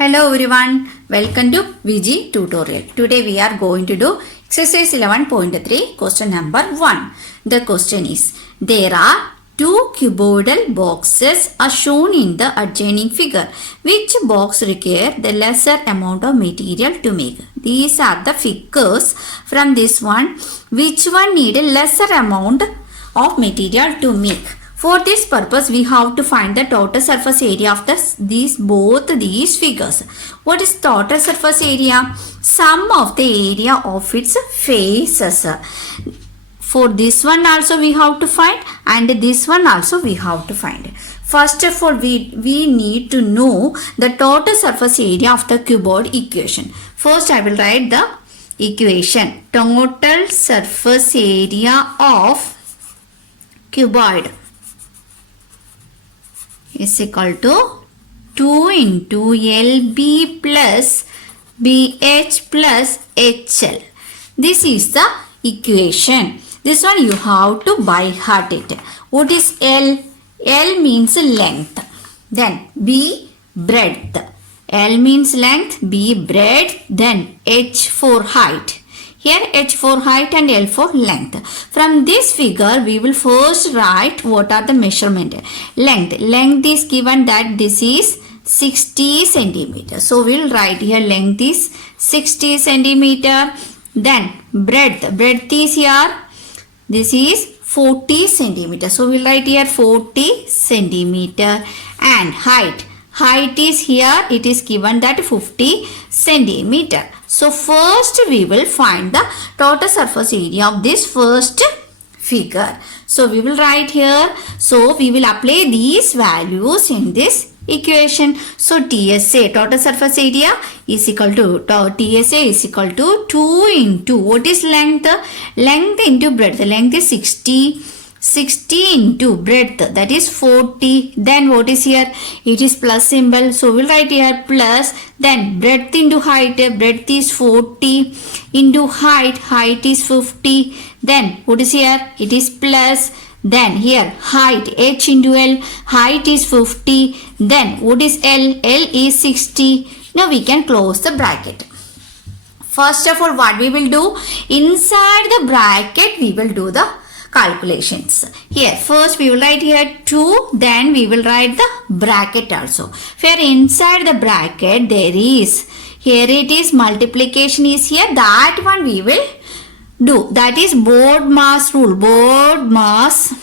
Hello everyone, welcome to VG tutorial. Today we are going to do exercise 11.3 question number 1. The question is, there are two cuboidal boxes are shown in the adjoining figure. Which box require the lesser amount of material to make? These are the figures from this one. Which one need a lesser amount of material to make? For this purpose, we have to find the total surface area of both these figures. What is total surface area? Sum of the area of its faces. For this one also we have to find, and this one also we have to find. First of all, we need to know the total surface area of the cuboid equation. First, I will write the equation. Total surface area of cuboid is equal to 2 into LB plus BH plus HL. This is the equation. This one you have to by heart it. What is L? L means length. Then B, breadth. L means length, B breadth, then H for height. Here H for height and L for length. From this figure we will first write what are the measurement. Length. Length is given that this is 60 centimeter. So we will write here length is 60 centimeter. Then breadth. Breadth is here. This is 40 centimeter. So we will write here 40 centimeter. And height. Height is here. It is given that 50 centimeter. So first we will find the total surface area of this first figure. So we will write here. So we will apply these values in this equation. So TSA, total surface area, is equal to TSA is equal to 2 into what is length? Length into breadth. Length is 60. 60 into breadth, that is 40. Then what is here? It is plus symbol. So we'll write here plus. Then breadth into height. Breadth is 40 into height. Height is 50. Then what is here? It is plus. Then here height H into L. Height is 50. Then what is L? L is 60. Now we can close the bracket. First of all, what we will do? Inside the bracket we will do the calculations. Here first we will write here 2, then we will write the bracket also. Here inside the bracket there is, here it is multiplication is here, that one we will do. That is board mass rule. Board mass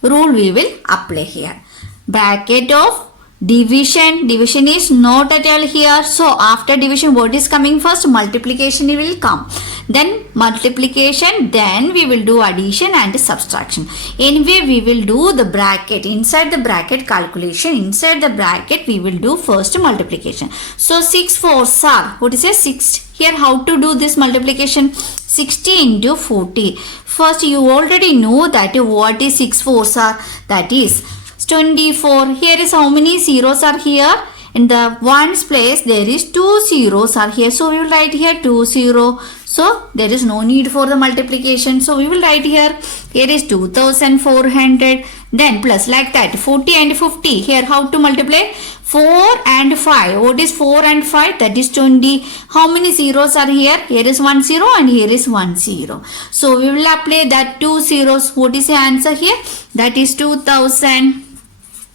rule we will apply here. Bracket of division. Division is not at all here. So after division what is coming first? Multiplication will come. Then multiplication, then we will do addition and subtraction. Anyway, we will do the bracket. Inside the bracket calculation, inside the bracket we will do first multiplication. So 6 4s are, what is it? 6. Here how to do this multiplication? 60 into 40. First you already know that what is 6 4s are. That is 24. Here is how many zeros are here? In the ones place there is 2 zeros are here. So we will write here 2 0. So there is no need for the multiplication. So we will write here. Here is 2400. Then plus like that 40 and 50. Here how to multiply? 4 and 5. What is 4 and 5? That is 20. How many zeros are here? Here is 1 0 and here is 1 0. So we will apply that 2 zeros. What is the answer here? That is 2000.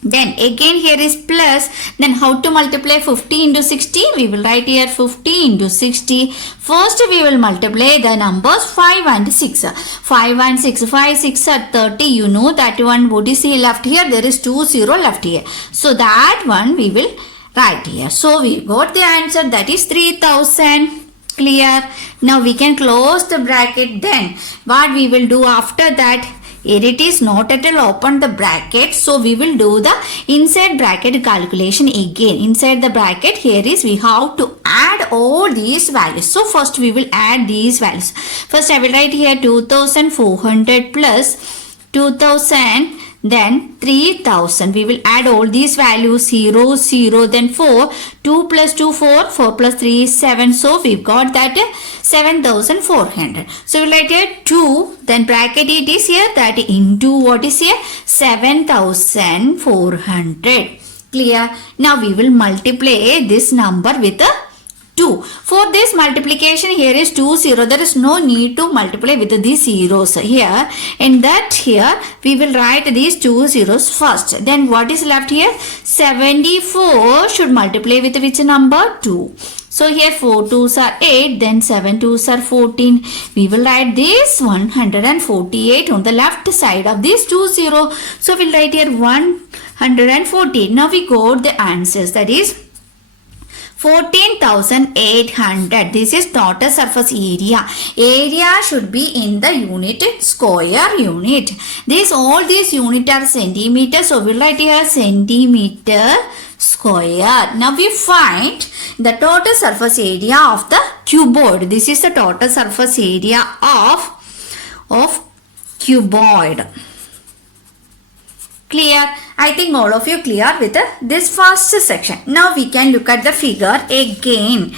Then again here is plus. Then how to multiply 50 into 60? We will write here 50 into 60. First we will multiply the numbers 5 and 6. 5 and 6. 5, 6 are 30. You know that one. What is here left here? There is 2 0 left here. So that one we will write here. So we got the answer. That is 3000. Clear? Now we can close the bracket. Then what we will do after that? Here it is not at all open the bracket. So we will do the inside bracket calculation again. Inside the bracket here is we have to add all these values. So first we will add these values. First I will write here 2400 plus 2000. Then 3000. We will add all these values 0, 0, then 4. 2 plus 2, 4. 4 plus 3 is 7. So we've got that 7400. So we'll write here 2. Then bracket it is here that into what is here? 7400. Clear? Now we will multiply this number with a 2. For this multiplication, here is 2 0. There is no need to multiply with these zeros here. In that here, we will write these 2 zeros first. Then what is left here? 74 should multiply with which number? 2. So here 4 2s are 8, then 7 2s are 14. We will write this 148 on the left side of these 2 0. So we'll write here 148. Now we got the answers, that is 14,800. This is total surface area. Area should be in the unit square unit. All these unit are centimeter. So we'll write here centimeter square. Now we find the total surface area of the cuboid. This is the total surface area of cuboid. Clear? I think all of you clear with this first section. Now we can look at the figure again.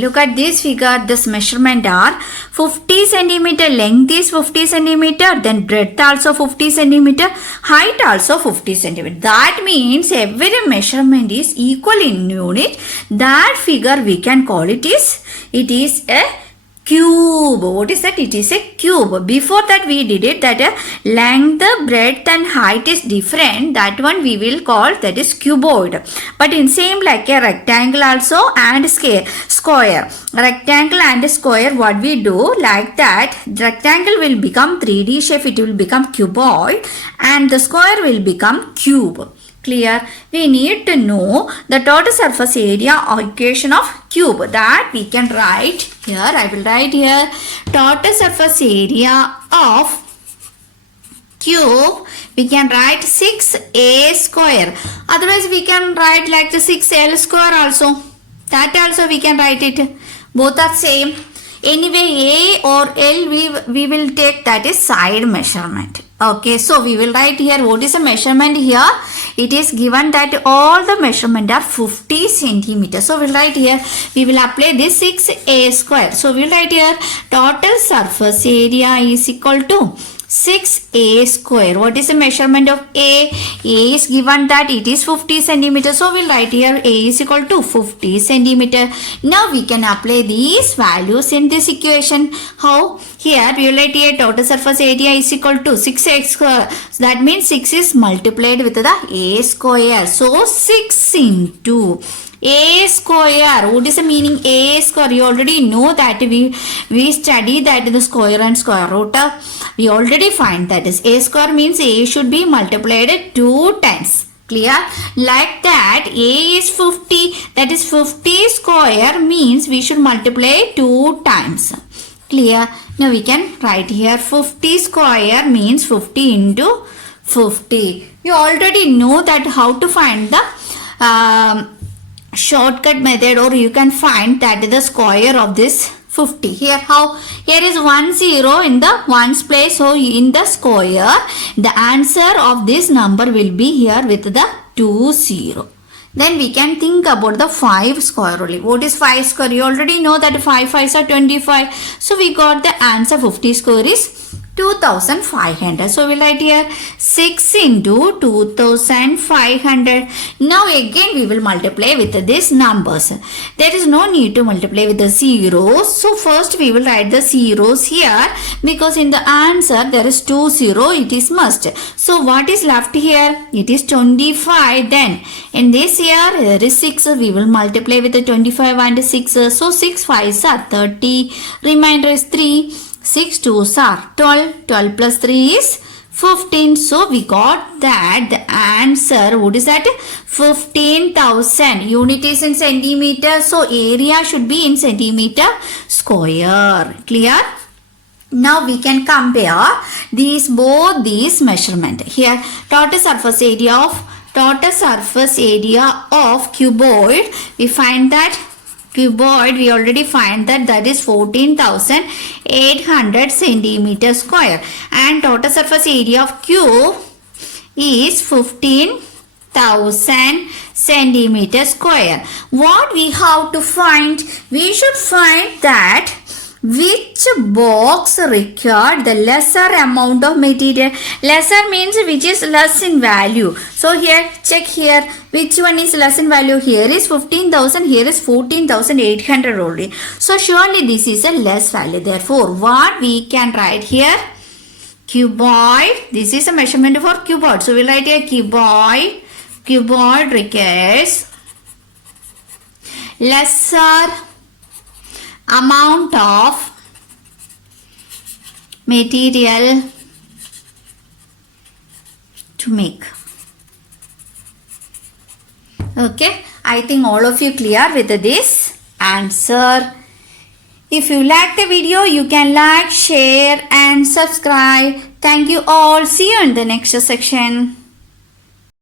Look at this figure. This measurement are 50 centimeter. Length is 50 centimeter. Then breadth also 50 centimeter. Height also 50 centimeter. That means every measurement is equal in unit. That figure we can call it is a cube. What is that? It is a cube. Before that we did it that length, breadth and height is different. That one we will call that is cuboid. But in same like a rectangle also and square. Rectangle and square, what we do like that, rectangle will become 3D shape. It will become cuboid and the square will become cube. Clear? We need to know the total surface area equation of cube. That we can write here. I will write here total surface area of cube. We can write 6a square. Otherwise we can write like the 6l square also. That also we can write it. Both are same. Anyway, A or L we will take that is side measurement. Okay, so we will write here what is the measurement here. It is given that all the measurement are 50 centimeters. So we will write here, we will apply this 6a square. So we will write here total surface area is equal to 6a square. What is the measurement of A? A is given that it is 50 centimeters. So we'll write here A is equal to 50 centimeter. Now we can apply these values in this equation. How? Here we will write here total surface area is equal to 6a square. So that means 6 is multiplied with the A square. So 6 into A square. What is the meaning A square? You already know that we study that the square and square root. We already find that is A square means A should be multiplied 2 times. Clear? Like that A is 50. That is 50 square means we should multiply 2 times. Clear? Now we can write here 50 square means 50 into 50. You already know that how to find the shortcut method, or you can find that the square of this 50. Here how? Here is 1 0 in the ones place. So in the square the answer of this number will be here with the 2 0. Then we can think about the 5 square only. What is 5 square? You already know that 5 5s are 25. So we got the answer 50 square is 2500. So we'll write here 6 into 2500. Now again we will multiply with these numbers. There is no need to multiply with the zeros. So first we will write the zeros here, because in the answer there is 2 0. It is must. So what is left here? It is 25. Then in this here there is 6. We will multiply with the 25 and 6. So 6 5s are 30. Remainder is 3. 6 2s are 12. 12 plus 3 is 15. So we got that the answer, what is that? 15,000. Unit is in centimeter. So area should be in centimeter square. Clear? Now we can compare both these measurement. Here total surface area of cuboid. We find that cuboid, we already find that is 14,800 centimeter square, and total surface area of cube is 15,000 centimeter square. What we have to find? We should find that which box required the lesser amount of material? Lesser means which is less in value. So here, check here, which one is less in value? Here is 15,000, here is 14,800 only. So surely this is a less value. Therefore, what we can write here? Cuboid. This is a measurement for cuboid. So we'll write here cuboid. Cuboid requires lesser amount of material to make. Okay, I think all of you clear with this answer. If you like the video, you can like, share and subscribe. Thank you all. See you in the next section.